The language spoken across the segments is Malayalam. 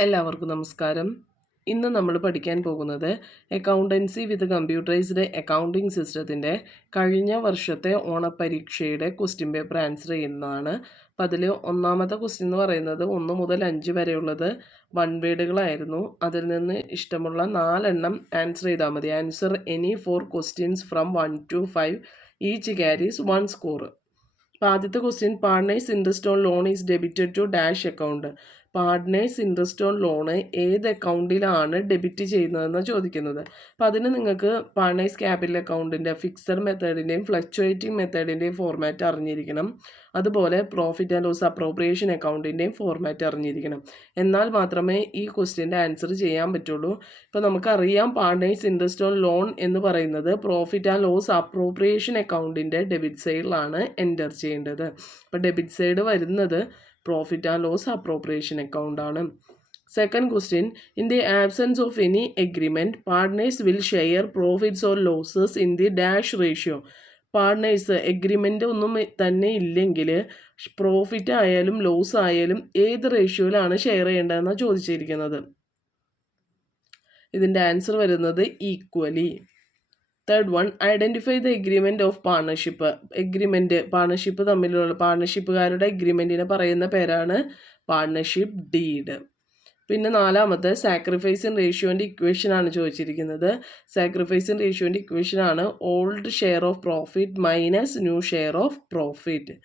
എല്ലാവർക്കും നമസ്കാരം. ഇന്ന് നമ്മൾ പഠിക്കാൻ പോകുന്നത് അക്കൗണ്ടൻസി വിത്ത് കമ്പ്യൂട്ടറൈസ്ഡ് അക്കൗണ്ടിംഗ് സിസ്റ്റത്തിൻ്റെ കഴിഞ്ഞ വർഷത്തെ ഓണപ്പരീക്ഷയുടെ ക്വസ്റ്റ്യൻ പേപ്പർ ആൻസർ ചെയ്യുന്നതാണ്. അപ്പോൾ അതിൽ ഒന്നാമത്തെ ക്വസ്റ്റ്യൻ എന്ന് പറയുന്നത് 1 മുതൽ 5 വരെയുള്ളത് വൺ വേഡുകളായിരുന്നു. അതിൽ നിന്ന് ഇഷ്ടമുള്ള 4 ആൻസർ ചെയ്താൽ മതി. Answer any 4 questions from 1 to 5 each carries 1 score. അപ്പോൾ ആദ്യത്തെ question, partners interest on loan is debited to dash account. Partners interest on loan ഏത് അക്കൗണ്ടിലാണ് ഡെബിറ്റ് ചെയ്യുന്നതെന്നാണ് ചോദിക്കുന്നത്. അപ്പോൾ അതിന് നിങ്ങൾക്ക് പാർട്ട്നേഴ്സ് ക്യാപിറ്റൽ അക്കൗണ്ടിൻ്റെ ഫിക്സഡ് മെത്തേഡിൻ്റെയും ഫ്ലക്ച്വേറ്റിംഗ് മെത്തേഡിൻ്റെയും ഫോർമാറ്റ് അറിഞ്ഞിരിക്കണം. അതുപോലെ പ്രോഫിറ്റ് ആൻഡ് ലോസ് അപ്രോപ്രിയേഷൻ അക്കൗണ്ടിൻ്റെയും ഫോർമാറ്റ് അറിഞ്ഞിരിക്കണം. എന്നാൽ മാത്രമേ ഈ ക്വസ്റ്റ്യൻ്റെ ആൻസർ ചെയ്യാൻ പറ്റുള്ളൂ. ഇപ്പോൾ നമുക്കറിയാം പാർട്ട്നേഴ്സ് ഇൻട്രസ്റ്റ് ഓൺ ലോൺ എന്ന് പറയുന്നത് പ്രോഫിറ്റ് ആൻഡ് ലോസ് അപ്രോപ്രിയേഷൻ അക്കൗണ്ടിൻ്റെ ഡെബിറ്റ് സൈഡിലാണ് എൻ്റർ ചെയ്യേണ്ടത്. അപ്പോൾ ഡെബിറ്റ് സൈഡ് വരുന്നത് profit and loss appropriation account ആണ്. Second question, in the absence of any agreement partners will share profits or losses in the dash ratio. Partners agreement ഒന്നും തന്നെ ഇല്ലെങ്കിൽ പ്രോഫിറ്റ് ആയാലും ലോസ് ആയാലും ഏത് റേഷ്യോയിലാണ് ഷെയർ ചെയ്യേണ്ടതെന്നാണ് ചോദിച്ചിരിക്കുന്നത്. ഇതിൻ്റെ ആൻസർ വരുന്നത് equally. Third one, identify the agreement of partnership. Agreement partnership തമ്മിലുള്ള പാർട്ണർഷിപ്പുകാരുടെ എഗ്രിമെൻറ്റിനെ പറയുന്ന പേരാണ് പാർട്ണർഷിപ്പ് ഡീഡ്. പിന്നെ നാലാമത്തെ, സാക്രിഫൈസ് ഇൻ റേഷ്യോൻ്റെ ഇക്വേഷനാണ് ചോദിച്ചിരിക്കുന്നത്. സാക്രിഫൈസ് ഇൻ റേഷ്യോൻ്റെ ഇക്വേഷനാണ് old share of profit minus new share of profit.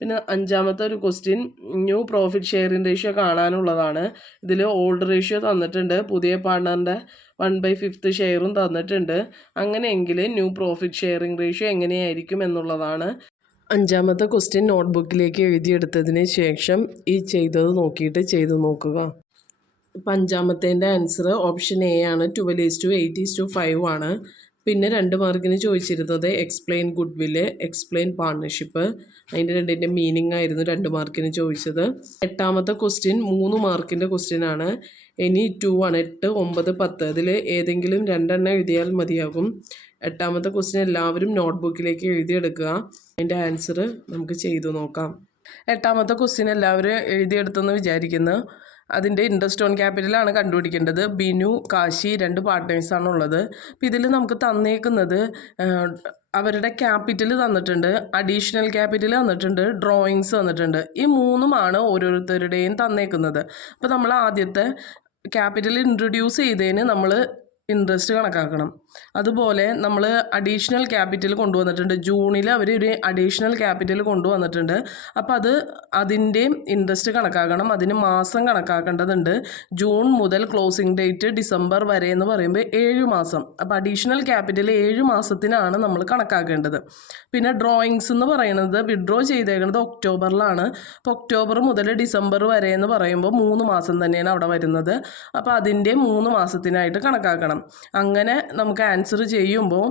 പിന്നെ അഞ്ചാമത്തെ ഒരു question, new profit sharing ratio കാണാനുള്ളതാണ്. ഇതിൽ ഓൾഡ് റേഷ്യോ തന്നിട്ടുണ്ട്, പുതിയ പാർട്ട്ണറിൻ്റെ 1/5 ഷെയറും തന്നിട്ടുണ്ട്. അങ്ങനെയെങ്കിൽ ന്യൂ പ്രോഫിറ്റ് ഷെയറിംഗ് റേഷ്യോ എങ്ങനെയായിരിക്കും എന്നുള്ളതാണ്. അഞ്ചാമത്തെ ക്വസ്റ്റ്യൻ നോട്ട്ബുക്കിലേക്ക് എഴുതിയെടുത്തതിന് ശേഷം ഈ ചെയ്തത് നോക്കിയിട്ട് ചെയ്തു നോക്കുക. ഇപ്പം അഞ്ചാമത്തേൻ്റെ ആൻസർ ഓപ്ഷൻ എ ആണ്. 12:8:5 ആണ്. പിന്നെ 2 മാർക്കിന് ചോദിച്ചിരുന്നത് എക്സ്പ്ലെയിൻ ഗുഡ് വില്ല്, എക്സ്പ്ലെയിൻ പാർട്ണർഷിപ്പ്. അതിൻ്റെ രണ്ടിൻ്റെ മീനിങ് ആയിരുന്നു 2 മാർക്കിന് ചോദിച്ചത്. എട്ടാമത്തെ ക്വസ്റ്റ്യൻ 3 മാർക്കിൻ്റെ ക്വസ്റ്റ്യൻ ആണ്. ഇനി 2 ആണ്. 8, 9, 10 അതിൽ ഏതെങ്കിലും 2 എഴുതിയാൽ മതിയാകും. എട്ടാമത്തെ ക്വസ്റ്റ്യൻ എല്ലാവരും നോട്ട്ബുക്കിലേക്ക് എഴുതിയെടുക്കുക. അതിൻ്റെ ആൻസർ നമുക്ക് ചെയ്തു നോക്കാം. എട്ടാമത്തെ ക്വസ്റ്റ്യൻ എല്ലാവരും എഴുതിയെടുത്തെന്ന് വിചാരിക്കുന്നു. അതിൻ്റെ ഇൻട്രസ്റ്റ് ഓൺ ക്യാപിറ്റലാണ് കണ്ടുപിടിക്കേണ്ടത്. ബിനു, കാശി 2 പാർട്ട്നേഴ്സാണ് ഉള്ളത്. അപ്പോൾ ഇതിൽ നമുക്ക് തന്നേക്കുന്നത് അവരുടെ ക്യാപിറ്റൽ തന്നിട്ടുണ്ട്, അഡീഷണൽ ക്യാപിറ്റൽ തന്നിട്ടുണ്ട്, ഡ്രോയിങ്സ് തന്നിട്ടുണ്ട്. ഈ 3 ഓരോരുത്തരുടെയും തന്നേക്കുന്നത്. അപ്പോൾ നമ്മൾ ആദ്യത്തെ ക്യാപിറ്റൽ ഇൻട്രൊഡ്യൂസ് ചെയ്തതിന് നമ്മൾ ഇൻട്രസ്റ്റ് കണക്കാക്കണം. അതുപോലെ നമ്മൾ അഡീഷണൽ ക്യാപിറ്റൽ കൊണ്ടുവന്നിട്ടുണ്ട്. ജൂണിൽ അവർ ഒരു അഡീഷണൽ ക്യാപിറ്റൽ കൊണ്ടുവന്നിട്ടുണ്ട്. അപ്പോൾ അതിൻ്റെയും ഇൻട്രസ്റ്റ് കണക്കാക്കണം. അതിന് മാസം കണക്കാക്കേണ്ടതുണ്ട്. ജൂൺ മുതൽ ക്ലോസിംഗ് ഡേറ്റ് ഡിസംബർ വരെ എന്ന് പറയുമ്പോൾ 7 മാസം. അപ്പോൾ അഡീഷണൽ ക്യാപിറ്റൽ 7 മാസത്തിനാണ് നമ്മൾ കണക്കാക്കേണ്ടത്. പിന്നെ ഡ്രോയിങ്സ് എന്ന് പറയുന്നത് വിഡ്രോ ചെയ്തേക്കുന്നത് ഒക്ടോബറിലാണ്. അപ്പോൾ ഒക്ടോബർ മുതൽ ഡിസംബർ വരെ എന്ന് പറയുമ്പോൾ 3 മാസം തന്നെയാണ് അവിടെ വരുന്നത്. അപ്പോൾ അതിൻ്റെ 3 മാസത്തിനായിട്ട് കണക്കാക്കണം. അങ്ങനെ നമുക്ക് ആൻസർ ചെയ്യുമ്പോൾ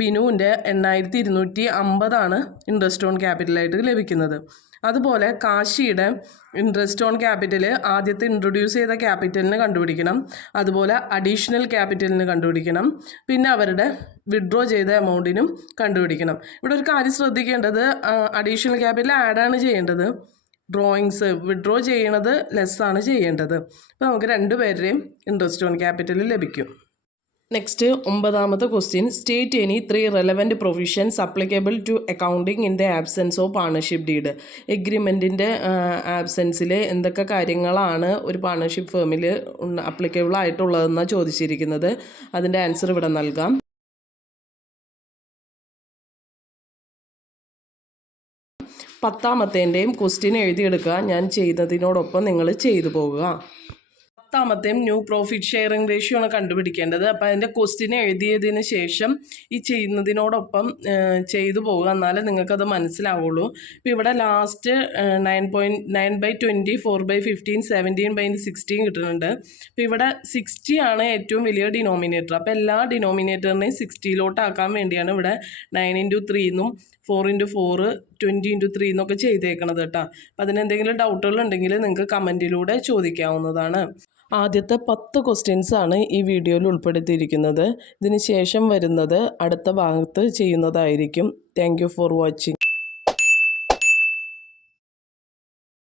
ബിനുവിൻ്റെ 8,250 ഇൻട്രസ്റ്റ് ഓൺ ക്യാപിറ്റലായിട്ട് ലഭിക്കുന്നത്. അതുപോലെ കാശിയുടെ ഇൻട്രസ്റ്റ് ഓൺ ക്യാപിറ്റൽ ആദ്യത്തെ ഇൻട്രൊഡ്യൂസ് ചെയ്ത ക്യാപിറ്റലിന് കണ്ടുപിടിക്കണം. അതുപോലെ അഡീഷണൽ ക്യാപിറ്റലിന് കണ്ടുപിടിക്കണം. പിന്നെ അവരുടെ വിഡ്രോ ചെയ്ത എമൗണ്ടിനും കണ്ടുപിടിക്കണം. ഇവിടെ ഒരു കാര്യം ശ്രദ്ധിക്കേണ്ടത്, അഡീഷണൽ ക്യാപിറ്റൽ ആഡാണ് ചെയ്യേണ്ടത്. ഡ്രോയിങ്സ് വിഡ്രോ ചെയ്യണത് ലെസ്സാണ് ചെയ്യേണ്ടത്. അപ്പോൾ നമുക്ക് 2 പേരുടെയും ഇൻട്രസ്റ്റ് ഓൺ ക്യാപിറ്റൽ ലഭിക്കും. നെക്സ്റ്റ് 9ാമത്തെ question, state any 3 relevant provisions applicable to accounting in the absence of partnership deed. എഗ്രിമെൻറ്റിൻ്റെ ആബ്സെൻസിൽ എന്തൊക്കെ കാര്യങ്ങളാണ് ഒരു പാർട്ണർഷിപ്പ് ഫേമിൽ അപ്ലിക്കബിൾ ആയിട്ടുള്ളതെന്നാണ് ചോദിച്ചിരിക്കുന്നത്. അതിൻ്റെ ആൻസർ ഇവിടെ നൽകാം. 10ാമത്തേൻ്റെയും ക്വസ്റ്റ്യൻ എഴുതിയെടുക്കുക. ഞാൻ ചെയ്യുന്നതിനോടൊപ്പം നിങ്ങൾ ചെയ്തു പോകുക. 10ാമത്തെയും ന്യൂ പ്രോഫിറ്റ് ഷെയറിംഗ് റേഷ്യോ ആണ് കണ്ടുപിടിക്കേണ്ടത്. അപ്പോൾ അതിൻ്റെ ക്വസ്റ്റ്യൻ എഴുതിയതിന് ശേഷം ഈ ചെയ്യുന്നതിനോടൊപ്പം ചെയ്തു പോകുക, എന്നാലേ നിങ്ങൾക്കത് മനസ്സിലാവുള്ളൂ. ഇപ്പോൾ ഇവിടെ ലാസ്റ്റ് 9.9/20, 4/15, 17/16 കിട്ടുന്നുണ്ട്. അപ്പോൾ ഇവിടെ 60 ആണ് ഏറ്റവും വലിയ ഡിനോമിനേറ്റർ. അപ്പോൾ എല്ലാ ഡിനോമിനേറ്ററിനെയും 60 വേണ്ടിയാണ് ഇവിടെ 9x3 എന്നും 4x4, 20x3 എന്നൊക്കെ ചെയ്തേക്കണത് കേട്ടോ. അപ്പോൾ അതിനെന്തെങ്കിലും ഡൗട്ടുകൾ ഉണ്ടെങ്കിൽ നിങ്ങൾക്ക് കമൻറ്റിലൂടെ ചോദിക്കാവുന്നതാണ്. ആദ്യത്തെ 10 ക്വസ്റ്റ്യൻസ് ആണ് ഈ വീഡിയോയിൽ ഉൾപ്പെടുത്തിയിരിക്കുന്നത്. ഇതിന് ശേഷം വരുന്നത് അടുത്ത ഭാഗത്ത് ചെയ്യുന്നതായിരിക്കും. Thank you for watching.